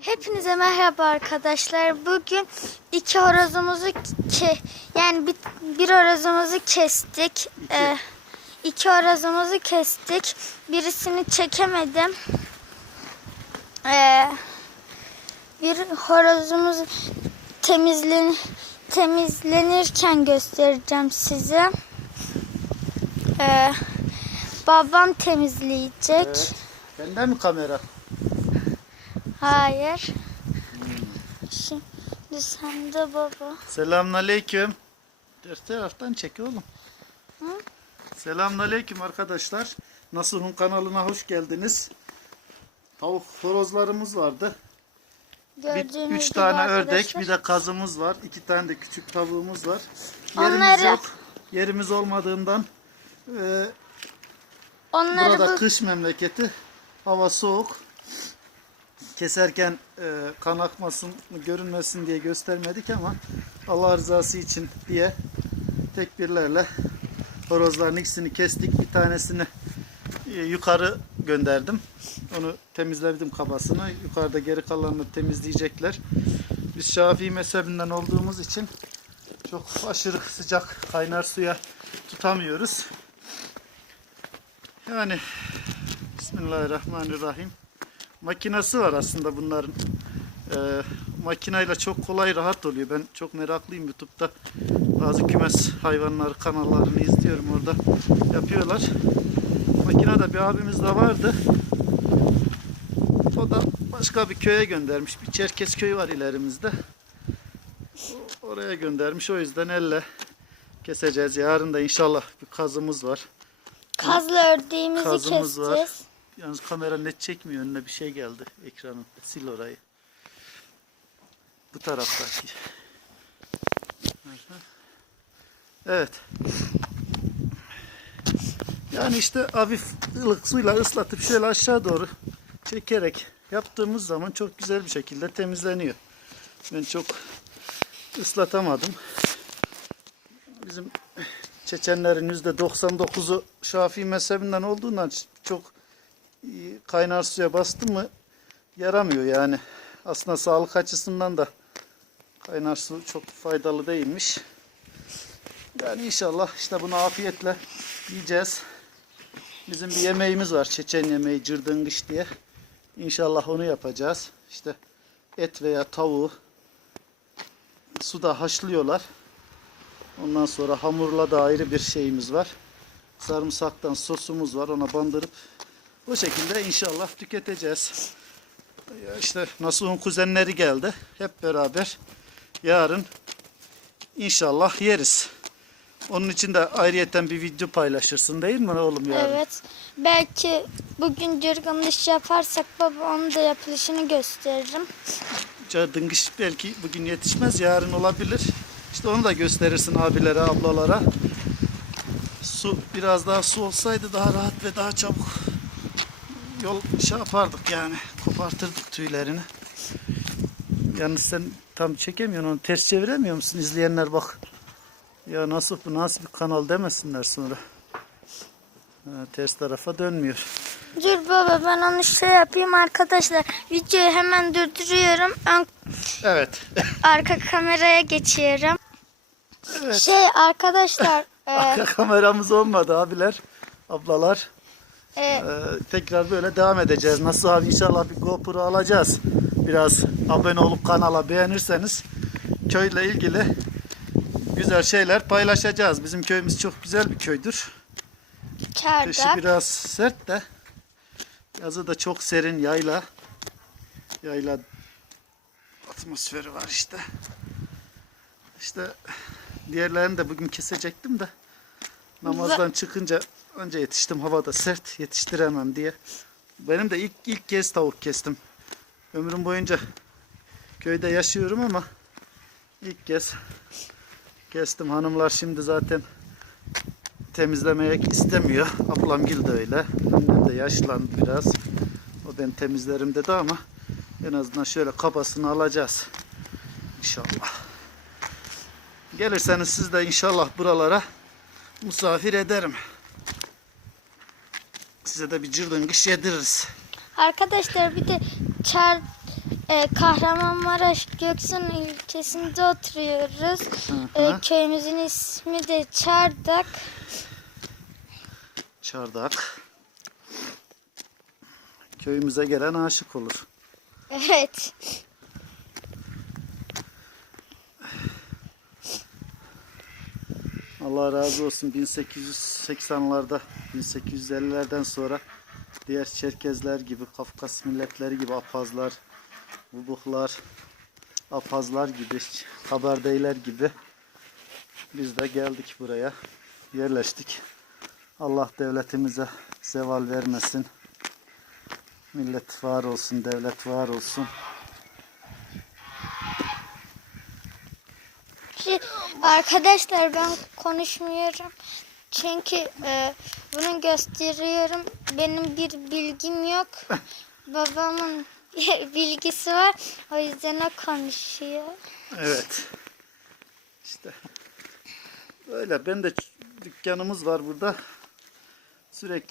Hepinize merhaba arkadaşlar. Bugün iki horozumuzu ke yani bir, bir horozumuzu kestik. Ee, iki horozumuzu kestik. Birisini çekemedim. Ee, bir horozumuz temizlen temizlenirken göstereceğim size. Ee, babam temizleyecek. Evet. Bende mi kamera? Hayır. Şimdi sen de baba. Selamünaleyküm. Dört taraftan çek oğlum. Selamünaleyküm arkadaşlar. Nasuh'un kanalına hoş geldiniz. Tavuk horozlarımız vardı. Bir, Gördüğünüz üç tane ördek, arkadaşlar. bir de kazımız var. iki tane de küçük tavuğumuz var. Yerimiz Onları- yok. Yerimiz olmadığından e, Onları Burada bu kış memleketi. Hava soğuk. Keserken e, kan akmasın, görünmesin diye göstermedik ama Allah rızası için diye tekbirlerle horozların ikisini kestik. Bir tanesini e, yukarı gönderdim. Onu temizledim kabasını. Yukarıda geri kalanını temizleyecekler. Biz Şafii mezhebinden olduğumuz için çok aşırı sıcak kaynar suya tutamıyoruz. Yani Bismillahirrahmanirrahim. Makinası var aslında bunların. Ee, makinayla çok kolay rahat oluyor. Ben çok meraklıyım YouTube'da. Bazı kümes hayvanları kanallarını izliyorum orada yapıyorlar. Makinede bir abimiz de vardı. O da başka bir köye göndermiş. Bir Çerkes köyü var ilerimizde. Oraya göndermiş. O yüzden elle keseceğiz. Yarın da inşallah bir kazımız var. kazla ördeğimizi Kazımız var. Yalnız kamera net çekmiyor. Önüne bir şey geldi ekranın. Sil orayı. Bu taraftaki. Evet. Yani işte hafif ılık suyla ıslatıp şöyle aşağı doğru çekerek yaptığımız zaman çok güzel bir şekilde temizleniyor. Ben çok ıslatamadım. Bizim Çeçenlerin %99'u Şafii mezhebinden olduğundan çok kaynar suya bastı mı yaramıyor yani. Aslında sağlık açısından da kaynar su çok faydalı değilmiş. Yani inşallah işte bunu afiyetle yiyeceğiz. Bizim bir yemeğimiz var. Çeçen yemeği cırdıngış diye. İnşallah onu yapacağız. İşte et veya tavuğu suda haşlıyorlar. Ondan sonra hamurla da ayrı bir şeyimiz var. Sarımsaktan sosumuz var. Ona bandırıp bu şekilde inşallah tüketeceğiz. Ya İşte Nasuh'un kuzenleri geldi. Hep beraber yarın inşallah yeriz. Onun için de ayrıyeten bir video paylaşırsın değil mi oğlum yarın? Evet. Belki bugün cırgınlış yaparsak baba onun da yapılışını gösteririm. Dıngış belki bugün yetişmez, yarın olabilir. İşte onu da gösterirsin abilere, ablalara. Su biraz daha su olsaydı daha rahat ve daha çabuk yol şey yapardık yani. Kopartırdık tüylerini. Yalnız sen tam çekemiyorsun onu ters çeviremiyor musun? İzleyenler bak. Ya nasıl bu nasıl bir kanal demesinler sonra. Ha, ters tarafa dönmüyor. Dur baba ben onu şey yapayım arkadaşlar. Videoyu hemen durduruyorum. Ön, Evet. arka kameraya geçiyorum. Evet. Şey arkadaşlar e, Arka kameramız olmadı abiler, ablalar. E, Ee, tekrar böyle devam edeceğiz. Nasıl abi inşallah bir GoPro alacağız. Biraz abone olup kanala beğenirseniz köyle ilgili güzel şeyler paylaşacağız. Bizim köyümüz çok güzel bir köydür. Kışı çardak. biraz sert de yazı da çok serin yayla. Yayla atmosferi var işte. İşte diğerlerini de bugün kesecektim de namazdan çıkınca önce yetiştim havada sert yetiştiremem diye. Benim de ilk ilk kez tavuk kestim. Ömrüm boyunca köyde yaşıyorum ama ilk kez kestim. Hanımlar şimdi zaten temizlemeye istemiyor. Ablam Gil de öyle. Annem de yaşlandı biraz. O ben temizlerim dedi ama en azından şöyle kabasını alacağız. İnşallah. Gelirseniz siz de inşallah buralara misafir ederim. Size de bir cırdıngış yediririz. Arkadaşlar bir de çar e, Kahramanmaraş Göksun ilçesinde oturuyoruz. Hı E, köyümüzün ismi de Çardak. Çardak. Köyümüze gelen aşık olur. Evet. Allah razı olsun 1880'larda 1850'lerden sonra diğer Çerkezler gibi Kafkas milletleri gibi Apazlar, Bubuklar, Apazlar gibi Kabardeyler gibi biz de geldik buraya yerleştik. Allah devletimize zeval vermesin. Millet var olsun, devlet var olsun. Arkadaşlar ben konuşmuyorum. Çünkü e, bunu gösteriyorum. Benim bir bilgim yok. Babamın bilgisi var. O yüzden o konuşuyor. Evet. İşte öyle. Ben de dükkanımız var burada. Sürekli